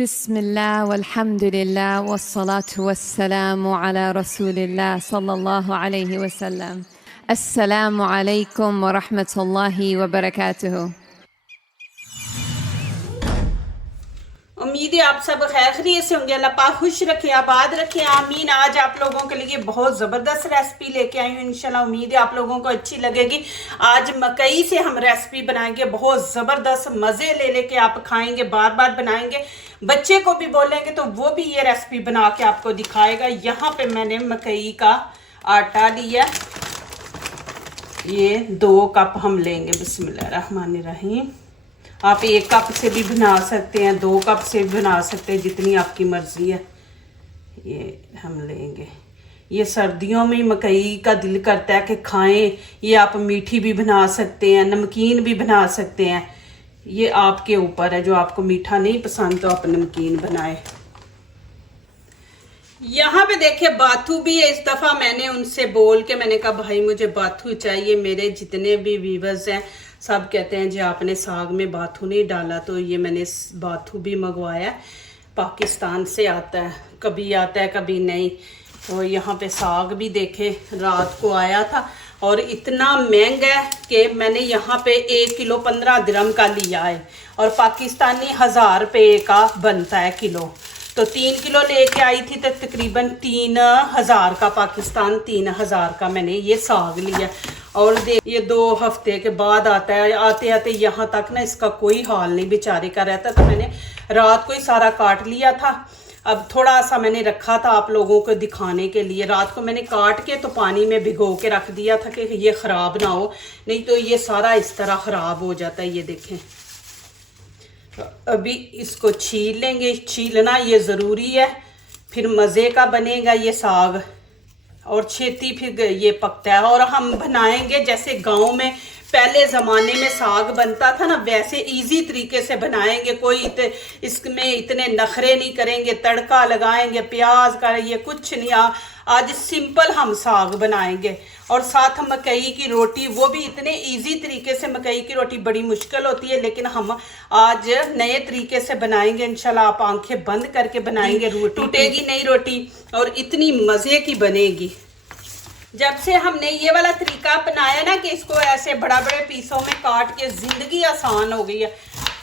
बिस्मिल्लाह वल्हम्दुलिल्लाह वस्सलातु वस्सलामु अला रसूलिल्लाह सल्लल्लाहु अलैहि वसल्लम। अस्सलामु अलैकुम व रहमतुल्लाहि व बरकातुहू। उम्मीद है आप सब खैर खैरियत से होंगे। अल्लाह पाक खुश रखे, आबाद रखे, आमीन। आज आप लोगों के लिए बहुत ज़बरदस्त रेसिपी लेके आई हूँ। इंशाल्लाह उम्मीद है आप लोगों को अच्छी लगेगी। आज मकई से हम रेसिपी बनाएंगे, बहुत ज़बरदस्त मज़े ले लेके आप खाएंगे, बार बार बनाएंगे। बच्चे को भी बोलेंगे तो वो भी ये रेसिपी बना के आपको दिखाएगा। यहाँ पे मैंने मकई का आटा लिया, ये 2 कप हम लेंगे। बिस्मिल्लाहिर्रहमानिर्रहीम। आप 1 कप से भी बना सकते हैं, 2 कप से भी बना सकते हैं, जितनी आपकी मर्जी है। ये हम लेंगे। ये सर्दियों में मकई का दिल करता है कि खाएं। ये आप मीठी भी बना सकते हैं, नमकीन भी बना सकते हैं। ये आपके ऊपर है, जो आपको मीठा नहीं पसंद तो आप नमकीन बनाए। यहाँ पे देखिए बाथू भी है। इस दफ़ा मैंने उनसे बोल के मैंने कहा भाई मुझे बाथू चाहिए। मेरे जितने भी व्यूअर्स हैं सब कहते हैं जी आपने साग में बाथू नहीं डाला, तो ये मैंने बाथू भी मंगवाया। पाकिस्तान से आता है, कभी आता है कभी नहीं। तो यहाँ पे साग भी देखे रात को आया था और इतना महंगा है कि मैंने यहाँ पे 1 किलो 15 दिरहम का लिया है और पाकिस्तानी 1000 रुपये का बनता है किलो। तो 3 किलो लेके आई थी तो तकरीबन 3000 का, पाकिस्तान 3000 का मैंने ये साग लिया। और देख ये 2 हफ्ते के बाद आता है, आते आते यहाँ तक ना इसका कोई हाल नहीं बेचारे का रहता। तो मैंने रात को ही सारा काट लिया था। अब थोड़ा सा मैंने रखा था आप लोगों को दिखाने के लिए। रात को मैंने काट के तो पानी में भिगो के रख दिया था कि ये ख़राब ना हो, नहीं तो ये सारा इस तरह ख़राब हो जाता है। ये देखें, अभी इसको छील लेंगे। छीलना ये ज़रूरी है, फिर मज़े का बनेगा ये साग और छेती फिर ये पकता है। और हम बनाएंगे जैसे गांव में पहले ज़माने में साग बनता था ना, वैसे इजी तरीके से बनाएंगे। कोई इसमें इतने नखरे नहीं करेंगे, तड़का लगाएंगे प्याज का, ये कुछ नहीं। आज सिंपल हम साग बनाएंगे। और साथ मकई की रोटी, वो भी इतने इजी तरीके से। मकई की रोटी बड़ी मुश्किल होती है, लेकिन हम आज नए तरीके से बनाएंगे इंशाल्लाह। आप आंखें बंद करके बनाएंगे, टूटेगी नहीं रोटी और इतनी मज़े की बनेगी। जब से हमने ये वाला तरीका अपनाया ना कि इसको ऐसे बड़ा बड़े पीसों में काट के, ज़िंदगी आसान हो गई है।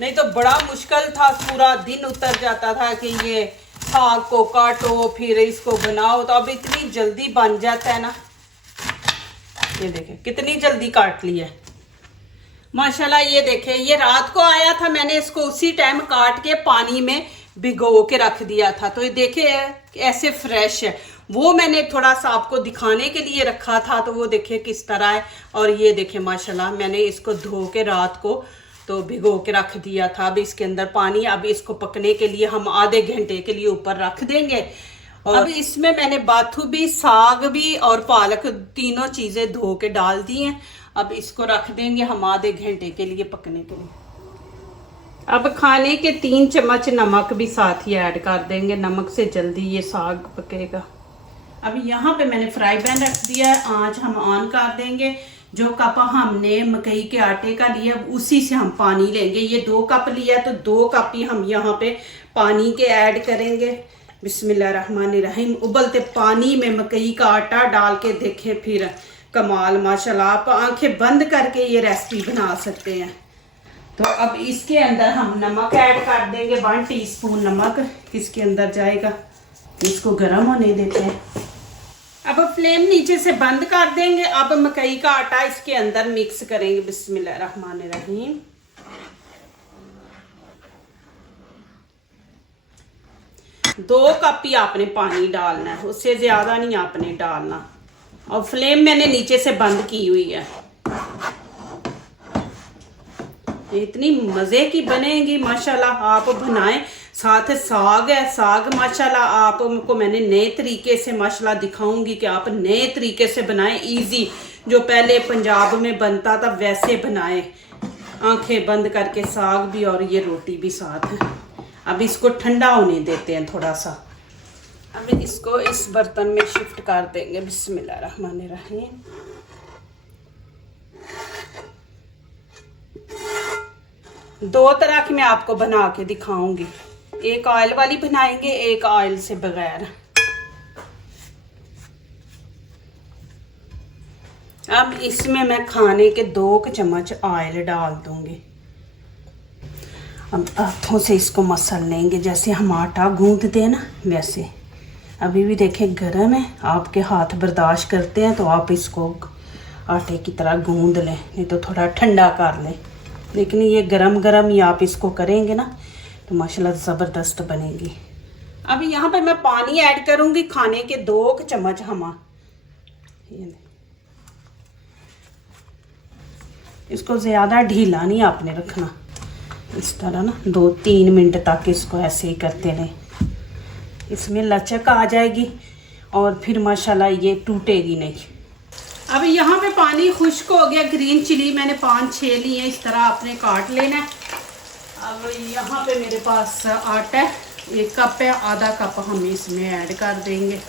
नहीं तो बड़ा मुश्किल था, पूरा दिन उतर जाता था कि ये साग को काटो फिर इसको बनाओ। तो अब इतनी जल्दी बन जाता है ना। ये देखें कितनी जल्दी काट लिया माशाल्लाह। ये देखें, ये रात को आया था, मैंने इसको उसी टाइम काट के पानी में भिगो के रख दिया था। तो ये देखे ऐसे फ्रेश है। वो मैंने थोड़ा सा आपको दिखाने के लिए रखा था, तो वो देखे किस तरह है। और ये देखे माशाल्लाह मैंने इसको धो के रात को तो भिगो के रख दिया था। अब इसके अंदर पानी, अब इसको पकने के लिए हम आधे घंटे के लिए ऊपर रख देंगे। और अब इसमें मैंने बाथू भी, साग भी और पालक, तीनों चीज़ें धो के डाल दी हैं। अब इसको रख देंगे हम आधे घंटे के लिए पकने के लिए। अब खाने के 3 चम्मच नमक भी साथ ही ऐड कर देंगे, नमक से जल्दी ये साग पकेगा। अब यहाँ पे मैंने फ्राई पैन रख दिया है, आँच हम ऑन कर देंगे। जो कप हमने मकई के आटे का लिया उसी से हम पानी लेंगे। ये 2 कप लिया तो 2 कप ही हम यहाँ पे पानी के ऐड करेंगे। बिस्मिल्लाहिर्रहमानिर्रहीम। उबलते पानी में मकई का आटा डाल के देखें फिर कमाल माशाल्लाह। आप आंखें बंद करके ये रेसिपी बना सकते हैं। तो अब इसके अंदर हम नमक ऐड कर देंगे, 1 टीस्पून नमक इसके अंदर जाएगा। इसको गर्म होने देते हैं। अब फ्लेम नीचे से बंद कर देंगे। अब मकई का आटा इसके अंदर मिक्स करेंगे। बिस्मिल्लाहिर्रहमानिर्रहीम। दो कप ही आपने पानी डालना है, उससे ज्यादा नहीं आपने डालना। और फ्लेम मैंने नीचे से बंद की हुई है। इतनी मजे की बनेगी माशाल्लाह, आप बनाएं। साथ साग है, साग माशाल्लाह आपको मैंने नए तरीके से माशाल्लाह दिखाऊंगी कि आप नए तरीके से बनाएं, इजी। जो पहले पंजाब में बनता था वैसे बनाएं, आंखें बंद करके। साग भी और ये रोटी भी साथ है। अब इसको ठंडा होने देते हैं थोड़ा सा। अब इसको इस बर्तन में शिफ्ट कर देंगे। बिस्मिल्लाहिर्रहमानिर्रहीम। दो तरह की मैं आपको बना के दिखाऊंगी। एक ऑयल वाली बनाएंगे, एक ऑयल से बगैर। अब इसमें मैं खाने के 2 चम्मच ऑयल डाल दूंगी। अब हाथों से इसको मसल लेंगे, जैसे हम आटा गूंदते हैं ना वैसे। अभी भी देखें गर्म है, आपके हाथ बर्दाश्त करते हैं तो आप इसको आटे की तरह गूंद लें, नहीं तो थोड़ा ठंडा कर लें। लेकिन ये गरम गरम ही आप इसको करेंगे ना तो माशाल्लाह ज़बरदस्त बनेगी। अभी यहाँ पे मैं पानी ऐड करूँगी, खाने के 2 चम्मच हम। इसको ज़्यादा ढीला नहीं आपने रखना, इस तरह ना 2-3 मिनट तक इसको ऐसे ही करते रहें। इसमें लचक आ जाएगी और फिर माशाल्लाह ये टूटेगी नहीं। अब यहाँ पे पानी खुश्क हो गया। ग्रीन चिली मैंने 5-6 लिए, इस तरह आपने काट लेना है। अब यहाँ पे मेरे पास आटा है, 1 कप है, आधा कप हम इसमें ऐड कर देंगे।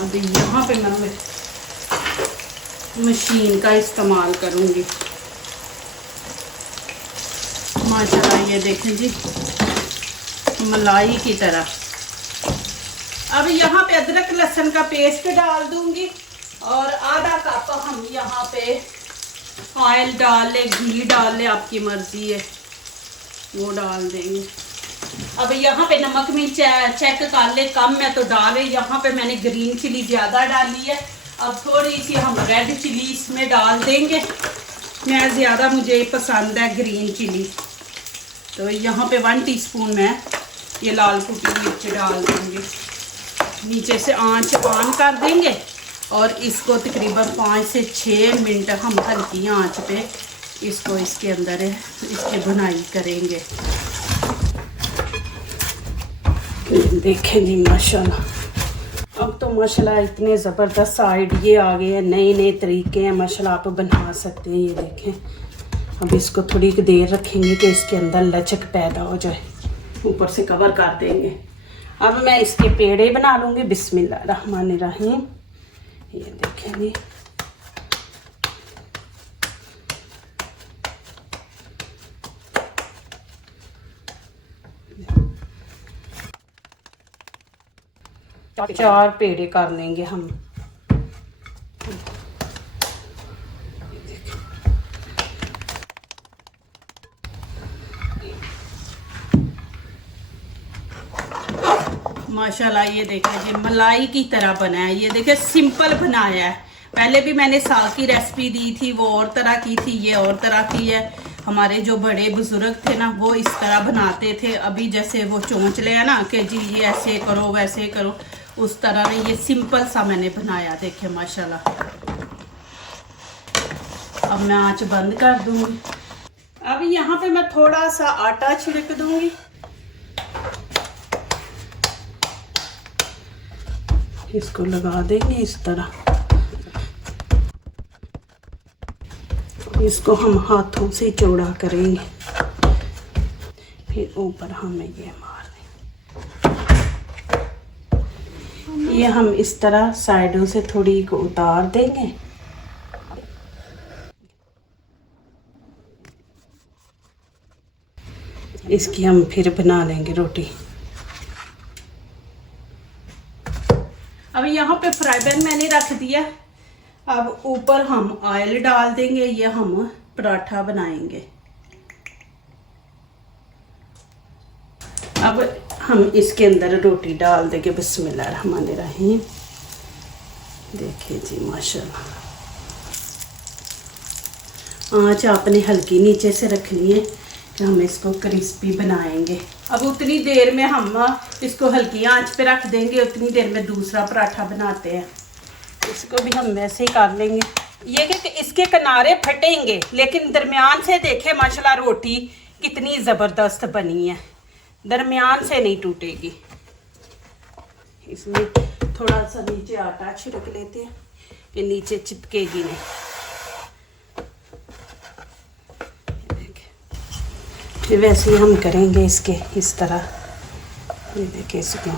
अब यहाँ पे मैं मशीन का इस्तेमाल करूँगी। माशाल्लाह ये देखें जी, मलाई की तरह। अब यहाँ पे अदरक लहसुन का पेस्ट डाल दूंगी और आधा कप हम यहाँ पे ऑयल डाल ले, घी डाल ले, आपकी मर्जी है वो डाल देंगे। अब यहाँ पे नमक में चेक कर ले, कम है तो डाले। यहाँ पे मैंने ग्रीन चिली ज़्यादा डाली है, अब थोड़ी सी हम रेड चिली इसमें डाल देंगे। मैं ज़्यादा मुझे पसंद है ग्रीन चिली, तो यहाँ पे 1 टीस्पून मैं ये लाल कुटी मिर्च डाल दूँगी। नीचे से आंच ऑन कर देंगे और इसको तकरीबन 5 से 6 मिनट हम हल्की आंच पे इसको इसके अंदर इसकी भुनाई करेंगे। देखें जी माशाल्लाह, अब तो माशाल्लाह इतने ज़बरदस्त आइडिये आ गए हैं, नए नए तरीके हैं माशाल्लाह, आप बना सकते हैं। ये देखें, अब इसको थोड़ी देर रखेंगे कि इसके अंदर लचक पैदा हो जाए, ऊपर से कवर कर देंगे। अब मैं इसके पेड़े बना लूँगी। बिस्मिल्लाहिर्रहमानिर्रहीम। ये देखें जी, चार पेड़े कर लेंगे हम। माशाल्लाह ये देखें जी, मलाई की तरह बना है। ये देखें सिंपल बनाया है। पहले भी मैंने साग की रेसिपी दी थी, वो और तरह की थी, ये और तरह की है। हमारे जो बड़े बुजुर्ग थे ना वो इस तरह बनाते थे। अभी जैसे वो चोंचले हैं ना कि जी ये ऐसे करो वैसे करो, उस तरह नहीं, ये सिंपल सा मैंने बनाया। देखें माशाल्लाह। अब मैं आंच बंद कर दूंगी। अब यहाँ पे मैं थोड़ा सा आटा छिड़क दूंगी। इसको लगा देंगे इस तरह। इसको हम हाथों से चौड़ा करेंगे, फिर ऊपर हमें ये मार देंगे। ये हम इस तरह साइडों से थोड़ी को उतार देंगे। इसकी हम फिर बना लेंगे रोटी। अब यहाँ पे फ्राई पैन मैंने रख दिया। अब ऊपर हम ऑयल डाल देंगे, ये हम पराठा बनाएंगे। अब हम इसके अंदर रोटी डाल देंगे। बिस्मिल्लाहिर्रहमानिर्रहीम। देखिए जी माशाल्लाह, आंच आपने हल्की नीचे से रखनी है कि हम इसको क्रिस्पी बनाएंगे। अब उतनी देर में हम इसको हल्की आंच पे रख देंगे, उतनी देर में दूसरा पराठा बनाते हैं। इसको भी हम वैसे ही कर लेंगे। ये कि इसके किनारे फटेंगे, लेकिन दरमियान से देखें माशाल्लाह रोटी कितनी ज़बरदस्त बनी है, दरमियान से नहीं टूटेगी। इसमें थोड़ा सा नीचे आटा छिड़क लेते हैं कि नीचे चिपकेगी नहीं। फिर वैसे ही हम करेंगे इसके इस तरह। ये देखिए, इसको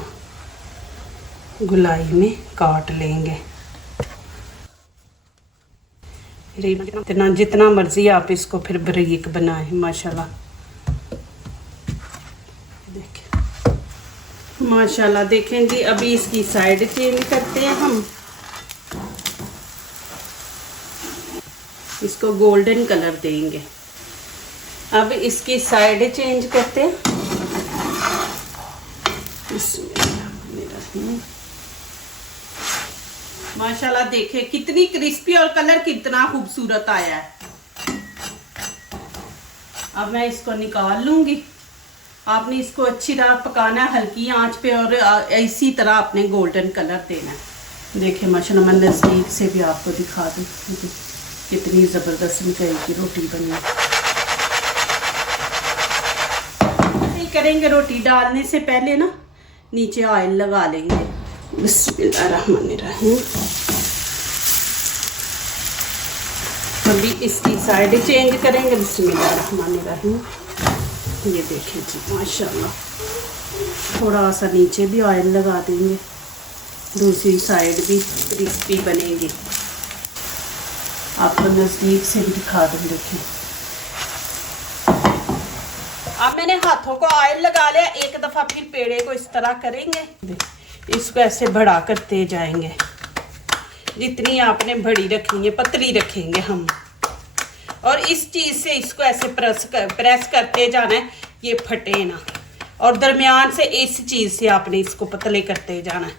गुलाई में काट लेंगे। जितना मर्जी आप इसको फिर बारीक बनाएं माशाल्लाह। माशाल्लाह देखें जी, अभी इसकी साइड चेंज करते हैं हम। इसको गोल्डन कलर देंगे। अब इसकी साइड चेंज करते हैं। माशाल्लाह देखे कितनी क्रिस्पी और कलर कितना खूबसूरत आया है। अब मैं इसको निकाल लूंगी। आपने इसको अच्छी तरह पकाना है हल्की आंच पे, और इसी तरह आपने गोल्डन कलर देना है। देखिए माशाल्लाह, मैं नज़दीक से भी आपको दिखा दूँ कितनी ज़बरदस्त मकई की रोटी बनी है। करेंगे रोटी डालने से पहले ना नीचे ऑयल लगा लेंगे। बिस्मिल्लाहिर्रहमानिर्रहीम। अभी इसकी साइड चेंज करेंगे। बिस्मिल्लाहिर्रहमानिर्रहीम। ये देखें जी माशाल्लाह, थोड़ा सा नीचे भी ऑयल लगा देंगे, दूसरी साइड भी क्रिस्पी बनेगी। आपको नज़दीक से भी दिखा दूँ। देखें अब मैंने हाथों को ऑयल लगा लिया। एक दफ़ा फिर पेड़े को इस तरह करेंगे, इसको ऐसे बड़ा करते जाएंगे। जितनी आपने बड़ी रखेंगे पतली रखेंगे हम, और इस चीज़ से इसको ऐसे प्रेस करते जाना है, ये फटे ना। और दरमियान से इस चीज़ से आपने इसको पतले करते जाना है।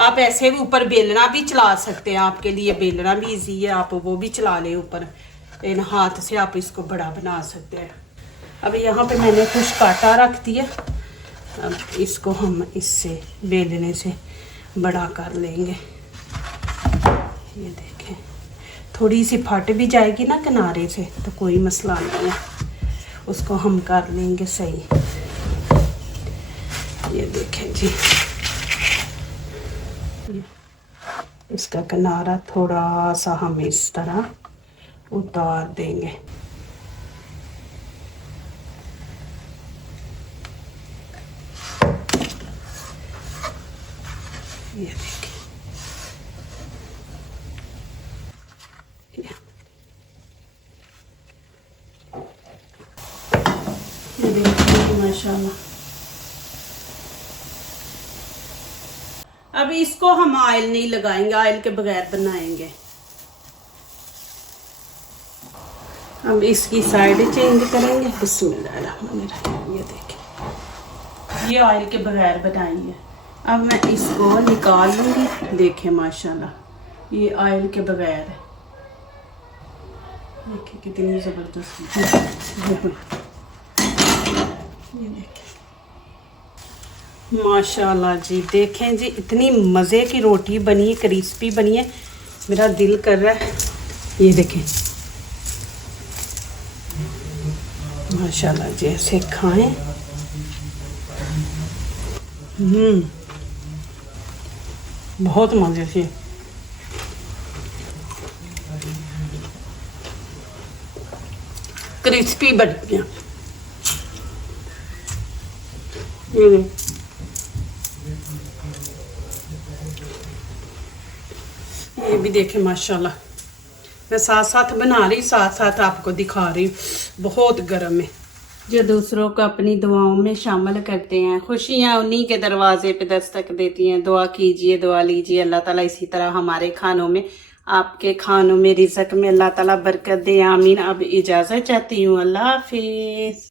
आप ऐसे भी ऊपर बेलना भी चला सकते हैं, आपके लिए बेलना भी इजी है, आप वो भी चला लें ऊपर। इन हाथ से आप इसको बड़ा बना सकते हैं। अब यहाँ पे मैंने कुछ काटा रख दिया। अब इसको हम इससे बेलने से बड़ा कर लेंगे। ये देखें थोड़ी सी फट भी जाएगी ना किनारे से तो कोई मसला नहीं है, उसको हम कर लेंगे सही। ये देखें जी, इसका किनारा थोड़ा सा हम इस तरह उतार देंगे। ये देखिए, ये देखिए माशाल्लाह। अब इसको हम ऑयल नहीं लगाएंगे, ऑयल के बगैर बनाएंगे। अब इसकी साइड चेंज करेंगे। बिस्मिल्लाहिर्रहमानिर्रहीम। ये देखिए, ये ऑयल के बगैर बनाएंगे। अब मैं इसको निकाल लूँगी। देखें माशाल्लाह, ये ऑयल के बगैर है। देखिए कितनी ज़बरदस्त। ये देखिए माशाल्लाह जी, देखें जी इतनी मज़े की रोटी बनी है, क्रिस्पी बनी है, मेरा दिल कर रहा है। ये देखें माशाल्लाह जी, ऐसे खाएं। बहुत मज़े से। क्रिस्पी बन गया। ये भी देखें माशाल्लाह, मैं साथ साथ बना रही, साथ साथ आपको दिखा रही। बहुत गर्म है। जो दूसरों को अपनी दुआओं में शामिल करते हैं, खुशियाँ उन्हीं के दरवाजे पे दस्तक देती हैं। दुआ कीजिए, दुआ लीजिए, अल्लाह ताला इसी तरह हमारे खानों में, आपके खानों में, रिज़्क़ में अल्लाह ताला बरकत दे। आमीन। अब इजाज़त चाहती हूँ। अल्लाह हाफिज़।